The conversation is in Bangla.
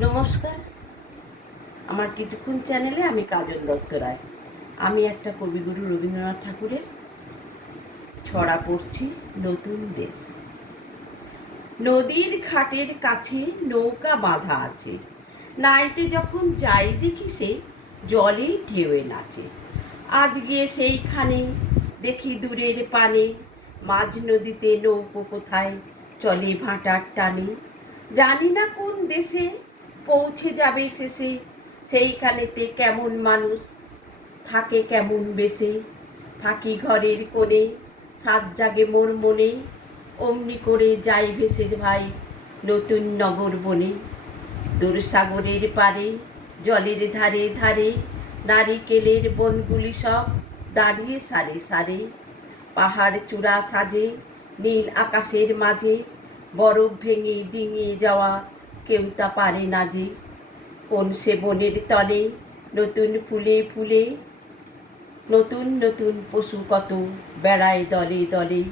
নমস্কার, আমার কিছুক্ষণ চ্যানেলে আমি কাজল দত্ত রায়। আমি একটা কবিগুরু রবীন্দ্রনাথ ঠাকুরের ছড়া পড়ছি। নতুন দেশ। নদীর ঘাটের কাছে নৌকা বাঁধা আছে, নাইতে যখন যাই দেখি সে জলে ঢেউয়ে নাচে। আজ গিয়ে সেইখানে দেখি দূরের পানে, মাঝ নদীতে নৌকো কোথায় চলে ভাটার টানে। জানি না কোন দেশে পৌঁছে যাবে শেষে, সেইখানেতে কেমন মানুষ থাকে কেমন বেশে। থাকি ঘরের কোণে, সাত জাগে মোর মনে, অমনি করে যাই ভেসে ভাই নতুন নগর বনে। দূরসাগরের পারে জলের ধারে ধারে, নারিকেলের বনগুলি সব দাঁড়িয়ে সারে সারে। পাহাড় চূড়া সাজে নীল আকাশের মাঝে, বরফ ভেঙে ডিঙিয়ে যাওয়া কেউ তা পারে না যে। কোন সে বনের তলে নতুন ফুলে ফুলে, নতুন নতুন পশু কত বেড়ায় দলে দলে।